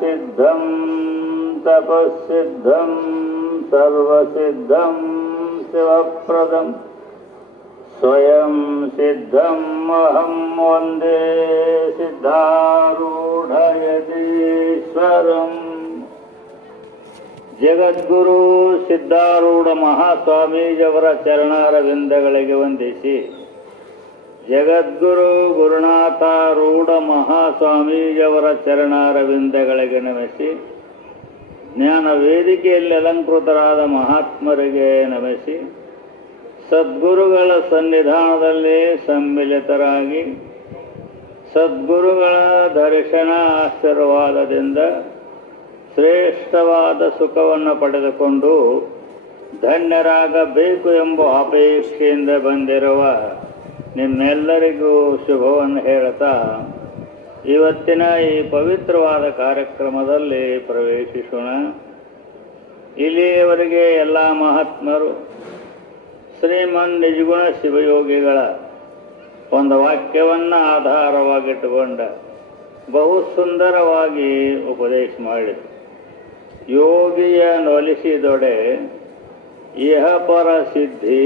सिद्धं तपःसिद्धं सर्वसिद्धं शिवप्रदम् स्वयं सिद्धम् अहं वन्दे सिद्धारूढयतीश्वरम् ಜಗದ್ಗುರು ಸಿದ್ಧಾರೂಢ ಮಹಾಸ್ವಾಮೀಜಿಯವರ ಚರಣಾರವಿಂದಗಳಿಗೆ ವಂದಿಸಿ ಜಗದ್ಗುರು ಗುರುನಾಥಾರೂಢ ಮಹಾಸ್ವಾಮೀಜಿಯವರ ಚರಣಾರವಿಂದಗಳಿಗೆ ನಮಿಸಿ ಜ್ಞಾನ ವೇದಿಕೆಯಲ್ಲಿ ಅಲಂಕೃತರಾದ ಮಹಾತ್ಮರಿಗೆ ನಮಿಸಿ ಸದ್ಗುರುಗಳ ಸನ್ನಿಧಾನದಲ್ಲಿ ಸಮ್ಮಿಲಿತರಾಗಿ ಸದ್ಗುರುಗಳ ದರ್ಶನ ಆಶೀರ್ವಾದದಿಂದ ಶ್ರೇಷ್ಠವಾದ ಸುಖವನ್ನು ಪಡೆದುಕೊಂಡು ಧನ್ಯರಾಗಬೇಕು ಎಂಬ ಅಪೇಕ್ಷೆಯಿಂದ ಬಂದಿರುವ ನಿಮ್ಮೆಲ್ಲರಿಗೂ ಶುಭವನ್ನು ಹೇಳುತ್ತಾ, ಇವತ್ತಿನ ಈ ಪವಿತ್ರವಾದ ಕಾರ್ಯಕ್ರಮದಲ್ಲಿ ಪ್ರವೇಶಿಸೋಣ. ಇಲ್ಲಿಯವರೆಗೆ ಎಲ್ಲ ಮಹಾತ್ಮರು, ಶ್ರೀಮನ್ ನಿಜಗುಣ ಶಿವಯೋಗಿಗಳ ಒಂದು ವಾಕ್ಯವನ್ನು ಆಧಾರವಾಗಿಟ್ಟುಕೊಂಡ ಬಹು ಸುಂದರವಾಗಿ ಉಪದೇಶ ಮಾಡಿದರು. ಯೋಗಿಯ ನೊಲಿಸಿದೊಡೆ ಇಹ ಪರ ಸಿದ್ಧಿ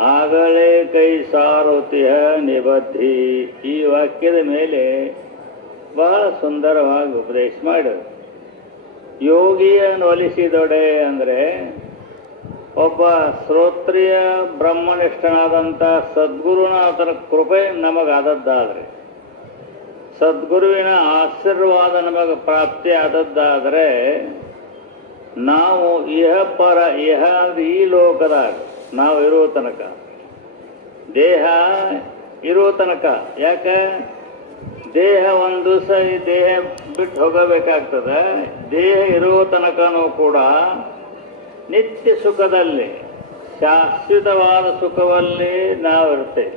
ಆಗಲೇ ಕೈ ಸಾರುತಿಹ ನಿಬದ್ಧಿ. ಈ ವಾಕ್ಯದ ಮೇಲೆ ಬಹಳ ಸುಂದರವಾಗಿ ಉಪದೇಶ ಮಾಡಿದರು. ಯೋಗಿಯ ಒಲಿಸಿದೊಡೆ ಅಂದರೆ ಒಬ್ಬ ಶ್ರೋತ್ರಿಯ ಬ್ರಹ್ಮನಿಷ್ಠನಾದಂಥ ಸದ್ಗುರುನಾಥನ ಕೃಪೆ ನಮಗಾದದ್ದಾದರೆ, ಸದ್ಗುರುವಿನ ಆಶೀರ್ವಾದ ನಮಗೆ ಪ್ರಾಪ್ತಿ ಆದದ್ದಾದರೆ, ನಾವು ಇಹ ಪರ ಇಹ ಈ ಲೋಕದಾಗ ನಾವು ಇರುವ ತನಕ. ದೇಹ ಇರುವ ತನಕ. ಯಾಕೆ? ದೇಹ ಒಂದು ಈ ದೇಹ ಬಿಟ್ಟು ಹೋಗಬೇಕಾಗ್ತದೆ. ದೇಹ ಇರುವ ತನಕನೂ ಕೂಡ ನಿತ್ಯ ಸುಖದಲ್ಲಿ, ಶಾಶ್ವತವಾದ ಸುಖವಲ್ಲಿ ನಾವು ಇರ್ತೇವೆ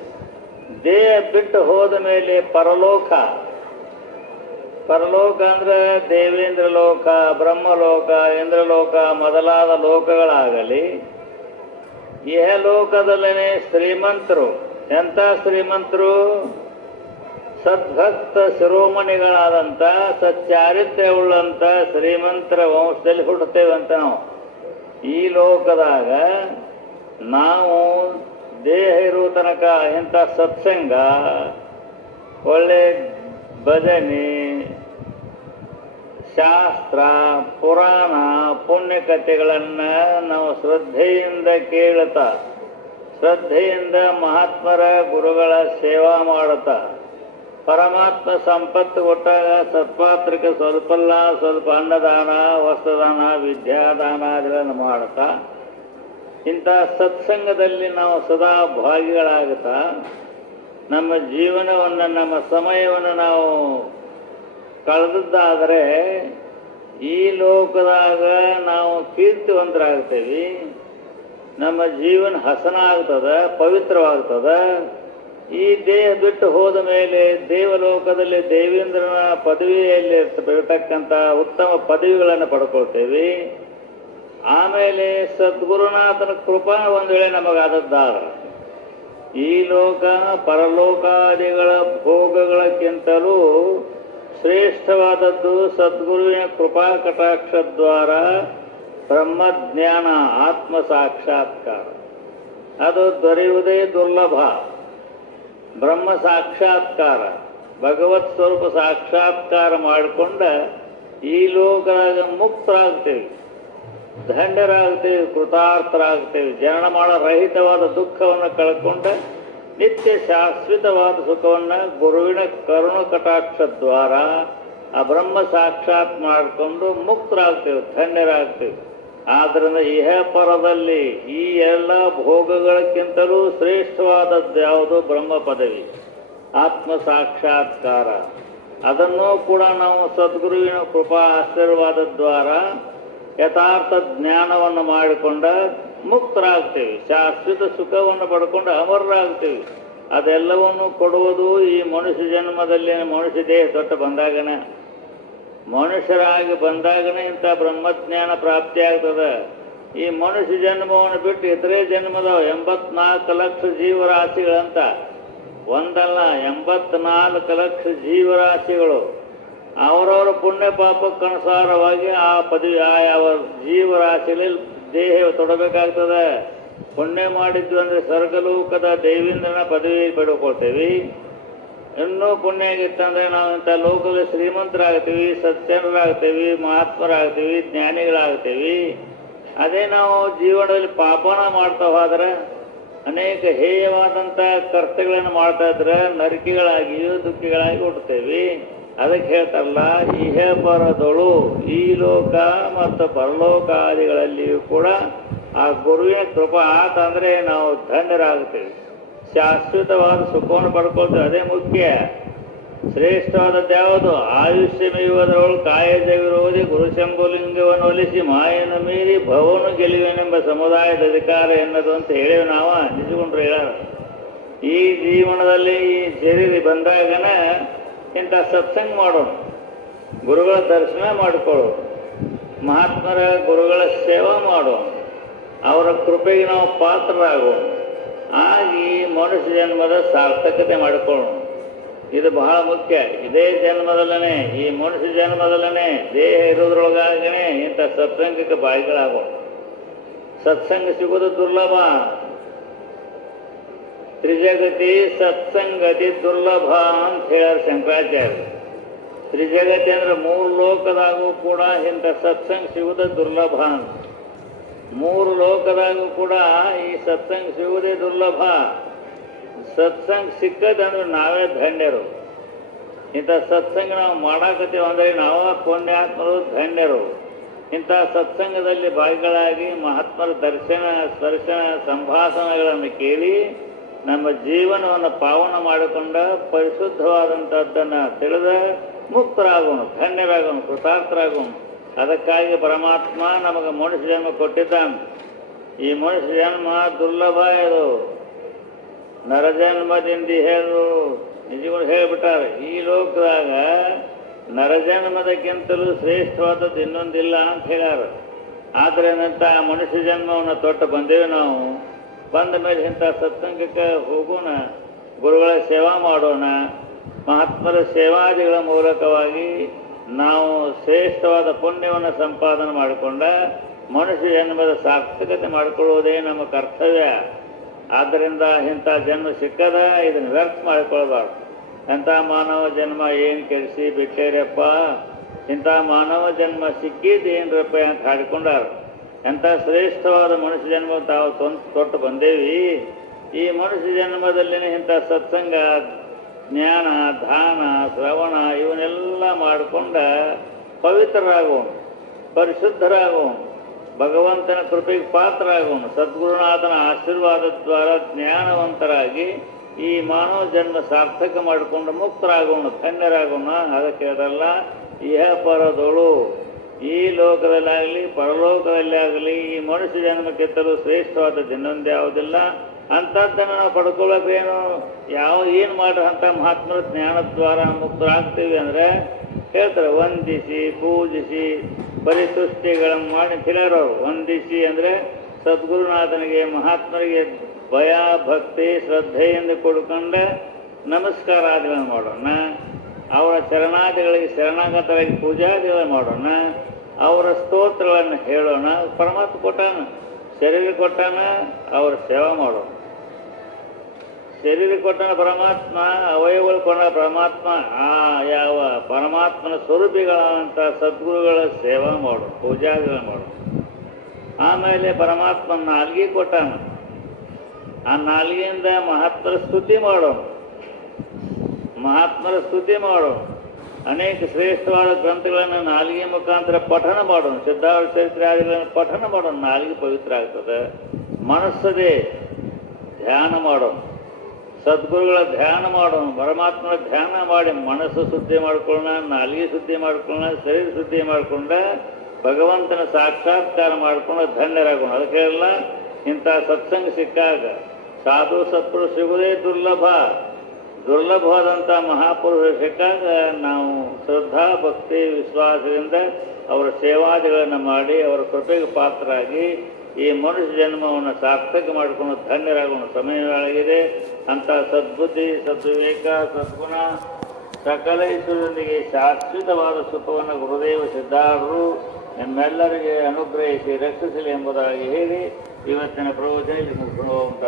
ದೇಹ ಬಿಟ್ಟು ಹೋದ ಮೇಲೆ ಪರಲೋಕ. ಪರಲೋಕ ಅಂದ್ರೆ ದೇವೇಂದ್ರ ಲೋಕ ಬ್ರಹ್ಮಲೋಕ, ಇಂದ್ರಲೋಕ ಮೊದಲಾದ ಲೋಕಗಳಾಗಲಿ ಇಹ ಲೋಕದಲ್ಲೇ ಶ್ರೀಮಂತರು. ಎಂಥ ಶ್ರೀಮಂತರು? ಸದ್ಭಕ್ತ ಶಿರೋಮಣಿಗಳಾದಂಥ, ಸಚ್ಚಾರಿತ್ರ್ಯವುಳ್ಳಂಥ ಶ್ರೀಮಂತರ ವಂಶದಲ್ಲಿ ಹುಟ್ಟುತ್ತೇವೆ ಅಂತ ನಾವು. ಈ ಲೋಕದಾಗ ನಾವು ದೇಹ ಇರುವ ತನಕ ಇಂಥ ಸತ್ಸಂಗ, ಒಳ್ಳೆ ಭಜನೆ ಶಾಸ್ತ್ರ, ಪುರಾಣ, ಪುಣ್ಯಕಥೆಗಳನ್ನು ನಾವು ಶ್ರದ್ಧೆಯಿಂದ ಕೇಳುತ್ತಾ, ಶ್ರದ್ಧೆಯಿಂದ ಮಹಾತ್ಮರ ಗುರುಗಳ ಸೇವಾ ಮಾಡುತ್ತಾ. ಪರಮಾತ್ಮ ಸಂಪತ್ತು ಕೊಟ್ಟಾಗ ಸತ್ಪಾತ್ರಿಕ ಸ್ವಲ್ಪಲ್ಲ, ಸ್ವಲ್ಪ ಅನ್ನದಾನ, ವಸ್ತ್ರದಾನ, ವಿದ್ಯಾದಾನ ಅದೆಲ್ಲ ಮಾಡುತ್ತಾ. ಇಂಥ ಸತ್ಸಂಗದಲ್ಲಿ ನಾವು ಸದಾ ಭಾಗಿಗಳಾಗುತ್ತಾ. ನಮ್ಮ ಜೀವನವನ್ನು, ನಮ್ಮ ಸಮಯವನ್ನು ನಾವು ಕಳೆದದ್ದಾದರೆ ಈ ಲೋಕದಾಗ ನಾವು ಕೀರ್ತಿವಂತರಾಗ್ತೇವೆ. ನಮ್ಮ ಜೀವನ ಹಸನ ಆಗ್ತದ ಪವಿತ್ರವಾಗ್ತದ. ಈ ದೇಹ ಬಿಟ್ಟು ಹೋದ ಮೇಲೆ ದೇವಲೋಕದಲ್ಲಿ ದೇವೇಂದ್ರನ ಪದವಿಯಲ್ಲಿ ಇರ್ತಕ್ಕಂಥ ಉತ್ತಮ ಪದವಿಗಳನ್ನು ಪಡ್ಕೊಳ್ತೇವೆ. ಆಮೇಲೆ ಸದ್ಗುರುನಾಥನ ಕೃಪಾ ಒಂದು ವೇಳೆ ನಮಗಾದದ್ದಾದ್ರೆ ಈ ಲೋಕ ಪರಲೋಕಾದಿಗಳ ಭೋಗಗಳಕ್ಕಿಂತಲೂ ಶ್ರೇಷ್ಠವಾದದ್ದು ಸದ್ಗುರುವಿನ ಕೃಪಾ ಕಟಾಕ್ಷದ್ವಾರ ಬ್ರಹ್ಮಜ್ಞಾನ ಆತ್ಮ ಸಾಕ್ಷಾತ್ಕಾರ. ಅದು ದೊರೆಯುವುದೇ ದುರ್ಲಭ. ಬ್ರಹ್ಮ ಸಾಕ್ಷಾತ್ಕಾರ, ಭಗವತ್ ಸ್ವರೂಪ ಸಾಕ್ಷಾತ್ಕಾರ ಮಾಡಿಕೊಂಡ ಈ ಲೋಕದಾಗ ಮುಕ್ತರಾಗ್ತೇವೆ. ಧನ್ಯರಾಗ್ತೇವೆ, ಕೃತಾರ್ಥರಾಗ್ತೇವೆ. ಜನನ ಮಾಡೋ ರಹಿತವಾದ ದುಃಖವನ್ನು ಕಳ್ಕೊಂಡ ನಿತ್ಯ ಶಾಶ್ವತವಾದ ಸುಖವನ್ನು ಗುರುವಿನ ಕರುಣ ಕಟಾಕ್ಷ ದ್ವಾರ, ಆ ಬ್ರಹ್ಮ ಸಾಕ್ಷಾತ್ ಮಾಡಿಕೊಂಡು ಮುಕ್ತರಾಗ್ತೇವೆ, ಧನ್ಯರಾಗ್ತೇವೆ. ಆದ್ದರಿಂದ ಇಹ ಪರದಲ್ಲಿ ಈ ಎಲ್ಲ ಭೋಗಗಳಕ್ಕಿಂತಲೂ ಶ್ರೇಷ್ಠವಾದದ್ದು ಯಾವುದು ಬ್ರಹ್ಮ ಪದವಿ, ಆತ್ಮ ಸಾಕ್ಷಾತ್ಕಾರ. ಅದನ್ನು ಕೂಡ ನಾವು ಸದ್ಗುರುವಿನ ಕೃಪಾ ಆಶೀರ್ವಾದ ದ್ವಾರ ಯಥಾರ್ಥ ಜ್ಞಾನವನ್ನು ಮಾಡಿಕೊಂಡ ಮುಕ್ತರಾಗ್ತೇವೆ. ಶಾಶ್ವತ ಸುಖವನ್ನು ಪಡ್ಕೊಂಡು ಅಮರರಾಗ್ತೇವೆ. ಅದೆಲ್ಲವನ್ನು ಕೊಡುವುದು ಈ ಮನುಷ್ಯ ಜನ್ಮದಲ್ಲಿ, ಮನುಷ್ಯ ದೇಹ ತೊಟ್ಟ ಬಂದಾಗನ. ಮನುಷ್ಯರಾಗಿ ಬಂದಾಗನೇ ಇಂಥ ಬ್ರಹ್ಮಜ್ಞಾನ ಪ್ರಾಪ್ತಿ ಆಗ್ತದೆ. ಈ ಮನುಷ್ಯ ಜನ್ಮವನ್ನು ಬಿಟ್ಟು ಇತರೆ ಜನ್ಮದ ಎಂಬತ್ನಾಲ್ಕು ಲಕ್ಷ ಜೀವರಾಶಿಗಳಂತ. ಒಂದಲ್ಲ, ಎಂಬತ್ನಾಲ್ಕು ಲಕ್ಷ ಜೀವರಾಶಿಗಳು. ಅವರವರ ಪುಣ್ಯ ಪಾಪಕ್ಕನುಸಾರವಾಗಿ ಆ ಪದವಿ, ಆ ಯಾವ ಜೀವರಾಶಿಯಲ್ಲಿ ದೇಹ ತೊಡಬೇಕಾಗ್ತದೆ. ಪುಣ್ಯ ಮಾಡಿದ್ದು ಅಂದರೆ ಸ್ವರ್ಗಲೋಕದ ದೇವೇಂದ್ರನ ಪದವಿ ಪಡ್ಕೊಳ್ತೇವೆ. ಇನ್ನೂ ಪುಣ್ಯ ಆಗಿತ್ತಂದ್ರೆ ನಾವು ಇಂಥ ಲೋಕದಲ್ಲಿ ಶ್ರೀಮಂತರಾಗ್ತೀವಿ, ಸತ್ಯನರಾಗ್ತೀವಿ, ಮಹಾತ್ಮರಾಗ್ತೀವಿ, ಜ್ಞಾನಿಗಳಾಗ್ತೀವಿ. ಅದೇ ನಾವು ಜೀವನದಲ್ಲಿ ಪಾಪನ ಮಾಡ್ತಾ ಹೋದ್ರೆ, ಅನೇಕ ಹೇಯವಾದಂಥ ಕರ್ತಗಳನ್ನು ಮಾಡ್ತಾ ಇದ್ರೆ, ನರಕಿಗಳಾಗಿಯೂ ದುಃಖಿಗಳಾಗಿ ಹುಟ್ಟುತ್ತೇವೆ. ಅದಕ್ಕೆ ಹೇಳ್ತಾರಲ್ಲ ಇಹೆ ಪರದೊಳು ಈ ಲೋಕ ಮತ್ತು ಪರಲೋಕಾದಿಗಳಲ್ಲಿಯೂ ಕೂಡ ಆ ಗುರುವಿನ ಕೃಪಾ ಆತ ಅಂದರೆ ನಾವು ಧನ್ಯರಾಗುತ್ತೇವೆ. ಶಾಶ್ವತವಾದ ಸುಖವನ್ನು ಪಡ್ಕೊಳ್ತೇವೆ. ಅದೇ ಮುಖ್ಯ. ಶ್ರೇಷ್ಠವಾದದ್ದು ಯಾವುದು ಮೇಯುವುದರೊಳು ಗುರು ಗುರುಶಂಭುಲಿಂಗವನ್ನು ಒಲಿಸಿ ಮಾಯನ್ನು ಮೀರಿ ಭವನು ಗೆಲುವೆನೆಂಬ ಸಮುದಾಯದ ಅಧಿಕಾರ ಎನ್ನದು ಅಂತ ಹೇಳೇವೆ ನಾವು. ನಿಜಗೊಂಡ್ರು ಹೇಳ ಈ ಜೀವನದಲ್ಲಿ ಈ ಶರೀರ ಬಂದಾಗನ ಇಂಥ ಸತ್ಸಂಗ ಮಾಡೋಣ. ಗುರುಗಳ ದರ್ಶನ ಮಾಡಿಕೊಳ್ಳೋಣ. ಮಹಾತ್ಮರ ಗುರುಗಳ ಸೇವಾ ಮಾಡೋಣ. ಅವರ ಕೃಪೆಗೆ ನಾವು ಪಾತ್ರರಾಗೋಣ. ಆಗಿ ಮನುಷ್ಯ ಜನ್ಮದ ಸಾರ್ಥಕತೆ ಮಾಡಿಕೊಳ್ಳೋಣ. ಇದು ಬಹಳ ಮುಖ್ಯ. ಇದೇ ಜನ್ಮದಲ್ಲೇ ಈ ಮನುಷ್ಯ ಜನ್ಮದಲ್ಲೇ ದೇಹ ಇರೋದ್ರೊಳಗಾಗನೇ ಇಂಥ ಸತ್ಸಂಗಕ್ಕೆ ಬಾಯಿಗಳಾಗೋಣ. ಸತ್ಸಂಗ ಸಿಗೋದು ದುರ್ಲಭ. ತ್ರಿಜಗತಿ ಸತ್ಸಂಗತಿ ದುರ್ಲಭ ಅಂತ ಹೇಳ್ಯಾರ ಶಂಕರಾಚಾರ್ಯ ತ್ರಿಜಗತಿ ಅಂದ್ರೆ ಮೂರು ಲೋಕದಾಗೂ ಕೂಡ ಇಂಥ ಸತ್ಸಂಗ ಸಿಗುವುದೇ ದುರ್ಲಭ ಅಂತ. ಮೂರು ಲೋಕದಾಗೂ ಕೂಡ ಈ ಸತ್ಸಂಗ ಸಿಗುವುದೇ ದುರ್ಲಭ. ಸತ್ಸಂಗ ಸಿಕ್ಕದಂದ್ರೆ ನಾವೇ ಧನ್ಯರು. ಇಂಥ ಸತ್ಸಂಗ ನಾವು ಮಾಡಾಕತ್ತೀವಿ ಅಂದರೆ ನಾವು ಪುಣ್ಯಾತ್ಮರು ಧನ್ಯರು. ಇಂಥ ಸತ್ಸಂಗದಲ್ಲಿ ಭಾಗಿಗಳಾಗಿ ಮಹಾತ್ಮರ ದರ್ಶನ, ಸ್ಪರ್ಶನ, ಸಂಭಾಷಣೆಗಳನ್ನು ಕೇಳಿ ನಮ್ಮ ಜೀವನವನ್ನು ಪಾವನ ಮಾಡಿಕೊಂಡ ಪರಿಶುದ್ಧವಾದಂಥದ್ದನ್ನು ತಿಳಿದ ಮುಕ್ತರಾಗೋಣ, ಧನ್ಯರಾಗೋಣ, ಕೃತಾರ್ಥರಾಗೋಣ. ಅದಕ್ಕಾಗಿ ಪರಮಾತ್ಮ ನಮಗೆ ಮನುಷ್ಯ ಜನ್ಮ ಕೊಟ್ಟಿದ್ದಾನೆ. ಈ ಮನುಷ್ಯ ಜನ್ಮ ದುರ್ಲಭ ಇದು. ನರಜನ್ಮದಿಂದ ಹೇಳು ನಿಜಗಳು ಹೇಳಿಬಿಟ್ಟಾರೆ, ಈ ಲೋಕದಾಗ ನರಜನ್ಮದಕ್ಕಿಂತಲೂ ಶ್ರೇಷ್ಠವಾದದ್ದು ಇನ್ನೊಂದಿಲ್ಲ ಅಂತ ಹೇಳ್ಯಾರ. ಆದ್ರೇನಂತ ಮನುಷ್ಯ ಜನ್ಮವನ್ನು ತೊಟ್ಟು ಬಂದೇವೆ ನಾವು. ಬಂದ ಮೇಲೆ ಇಂಥ ಸತ್ಸಂಗಕ್ಕೆ ಹೋಗೋಣ, ಗುರುಗಳ ಸೇವಾ ಮಾಡೋಣ, ಮಹಾತ್ಮರ ಸೇವಾದಿಗಳ ಮೂಲಕವಾಗಿ ನಾವು ಶ್ರೇಷ್ಠವಾದ ಪುಣ್ಯವನ್ನು ಸಂಪಾದನೆ ಮಾಡಿಕೊಂಡ ಮನುಷ್ಯ ಜನ್ಮದ ಸಾರ್ಥಕತೆ ಮಾಡಿಕೊಳ್ಳುವುದೇ ನಮ್ಮ ಕರ್ತವ್ಯ. ಆದ್ದರಿಂದ ಇಂಥ ಜನ್ಮ ಸಿಕ್ಕದ ಇದನ್ನು ವ್ಯರ್ಥ ಮಾಡಿಕೊಳ್ಬಾರ್ದು ಎಂಥ ಮಾನವ ಜನ್ಮ ಏನು ಕೆಡಿಸಿ ಬಿಟ್ಟೇರಪ್ಪ? ಇಂಥ ಮಾನವ ಜನ್ಮ ಸಿಕ್ಕಿದ್ದು ಏನ್ರಪ್ಪ ಅಂತ ಹಾಡಿಕೊಂಡಾರ. ಎಂಥ ಶ್ರೇಷ್ಠವಾದ ಮನುಷ್ಯ ಜನ್ಮ ತಾವು ತೊಟ್ಟು ಬಂದೇವಿ? ಈ ಮನುಷ್ಯ ಜನ್ಮದಲ್ಲಿನೇ ಇಂಥ ಸತ್ಸಂಗ, ಜ್ಞಾನ ಧಾನ ಶ್ರವಣ, ಇವನ್ನೆಲ್ಲ ಮಾಡಿಕೊಂಡ ಪವಿತ್ರರಾಗುವ ಪರಿಶುದ್ಧರಾಗುವ ಭಗವಂತನ ಕೃಪೆಗೆ ಪಾತ್ರರಾಗೋಣ ಸದ್ಗುರುನಾಥನ ಆಶೀರ್ವಾದ ದ್ವಾರ ಜ್ಞಾನವಂತರಾಗಿ ಈ ಮಾನವ ಜನ್ಮ ಸಾರ್ಥಕ ಮಾಡಿಕೊಂಡು ಮುಕ್ತರಾಗೋಣ ಧನ್ಯರಾಗೋಣ ಅದಕ್ಕೆ ಅದಲ್ಲ ಇಹ ಪರದೊಳು ಈ ಲೋಕದಲ್ಲಾಗಲಿ ಪರಲೋಕದಲ್ಲಿ ಆಗಲಿ ಈ ಮನುಷ್ಯ ಜನ್ಮಕ್ಕಿಂತಲೂ ಶ್ರೇಷ್ಠವಾದ ಇನ್ನೊಂದು ಯಾವುದಿಲ್ಲ. ಅಂಥದ್ದನ್ನು ನಾವು ಪಡ್ಕೊಳ್ಬೇಕೇನು ಯಾವ, ಏನು ಅಂತ ಮಹಾತ್ಮರ ಜ್ಞಾನದ್ವಾರ ಮುಕ್ತರಾಗ್ತೀವಿ ಅಂದರೆ ಹೇಳ್ತಾರೆ, ವಂದಿಸಿ, ಪೂಜಿಸಿ ಪರಿತುಷ್ಟಿಗಳನ್ನು ಮಾಡಿ ತಿಳಿಯೋರು ವಂದಿಸಿ ಅಂದರೆ ಸದ್ಗುರುನಾಥನಿಗೆ, ಮಹಾತ್ಮರಿಗೆ ಭಯ, ಭಕ್ತಿ ಶ್ರದ್ಧೆಯಿಂದ ನಮಸ್ಕಾರ ನಮಸ್ಕಾರಾದಿಗಳನ್ನು ಮಾಡೋಣ. ಅವರ ಶರಣಾದಿಗಳಿಗೆ ಶರಣಾಗತರಾಗಿ ಪೂಜಾದಿಗಳು ಮಾಡೋಣ, ಅವರ ಸ್ತೋತ್ರಗಳನ್ನು ಹೇಳೋಣ, ಪರಮಾತ್ಮ ಕೊಟ್ಟಾನ, ಶರೀರ ಕೊಟ್ಟಾನ, ಅವರ ಸೇವೆ ಮಾಡೋಣ. ಶರೀರ ಕೊಟ್ಟಾನ ಪರಮಾತ್ಮ, ಅವಯವಗಳು ಕೊಟ್ಟ ಪರಮಾತ್ಮ, ಆ ಯಾವ ಪರಮಾತ್ಮನ ಸ್ವರೂಪಿಗಳಂತ ಸದ್ಗುರುಗಳ ಸೇವಾ ಮಾಡೋಣ, ಪೂಜಾದಿಗಳು ಮಾಡೋಣ. ಆಮೇಲೆ ಪರಮಾತ್ಮನ ನಾಲ್ಗೆ ಕೊಟ್ಟಾನ, ಆ ನಾಲ್ಗೆಯಿಂದ ಮಹತ್ತರ ಸ್ತುತಿ ಮಾಡೋಣ. ಮಹಾತ್ಮರ ಸ್ತುತಿ ಮಾಡೋಣ ಅನೇಕ ಶ್ರೇಷ್ಠವಾದ ಗ್ರಂಥಗಳನ್ನು ನಾಲಿಗೆ ಮುಖಾಂತರ ಪಠನ ಮಾಡೋಣ. ಸಿದ್ಧಾವರ ಚರಿತ್ರೆ ಆದಿಗಳನ್ನು ಪಠನ ಮಾಡೋಣ. ನಾಲಿಗೆ ಪವಿತ್ರ ಆಗ್ತದೆ. ಮನಸ್ಸದೇ ಧ್ಯಾನ ಮಾಡೋಣ. ಸದ್ಗುರುಗಳ ಧ್ಯಾನ ಮಾಡೋಣ. ಪರಮಾತ್ಮನ ಧ್ಯಾನ ಮಾಡಿ ಮನಸ್ಸು ಶುದ್ಧಿ ಮಾಡ್ಕೊಳ್ಳೋಣ, ನಾಲಿಗೆ ಶುದ್ಧಿ ಮಾಡ್ಕೊಳ್ಳೋಣ, ಶರೀರ ಶುದ್ಧಿ ಮಾಡಿಕೊಂಡ ಭಗವಂತನ ಸಾಕ್ಷಾತ್ಕಾರ ಮಾಡ್ಕೊಂಡು ಧನ್ಯರಾಗೋಣ. ಅದಕ್ಕೆಲ್ಲ ಇಂಥ ಸತ್ಸಂಗ ಸಿಕ್ಕಾಗ ಸಾಧು ಸತ್ಪುರು ಸಿಗುವುದೇ ದುರ್ಲಭ. ದುರ್ಲಭವಾದಂಥ ಮಹಾಪುರುಷ ಸಿಕ್ಕಾಗ ನಾವು ಶ್ರದ್ಧಾ, ಭಕ್ತಿ, ವಿಶ್ವಾಸದಿಂದ ಅವರ ಸೇವಾದಿಗಳನ್ನು ಮಾಡಿ ಅವರ ಕೃಪೆಗೆ ಪಾತ್ರರಾಗಿ ಈ ಮನುಷ್ಯ ಜನ್ಮವನ್ನು ಸಾರ್ಥಕ ಮಾಡಿಕೊಂಡು ಧನ್ಯರಾಗುವ ಸಮಯವಾಗಿದೆ. ಅಂಥ ಸದ್ಬುದ್ಧಿ, ಸದ್ವಿವೇಕ, ಸದ್ಗುಣ, ಸಕಲ ಇಷ್ಟರೊಂದಿಗೆ ಶಾಶ್ವತವಾದ ಸುಖವನ್ನು ಗುರುದೇವ ಸಿದ್ಧಾರರು ನಿಮ್ಮೆಲ್ಲರಿಗೆ ಅನುಗ್ರಹಿಸಿ ರಕ್ಷಿಸಲಿ ಎಂಬುದಾಗಿ ಹೇಳಿ ಇವತ್ತಿನ ಪ್ರವಚನ ಇಲ್ಲಿ ಮುಗಿಸುವಂತ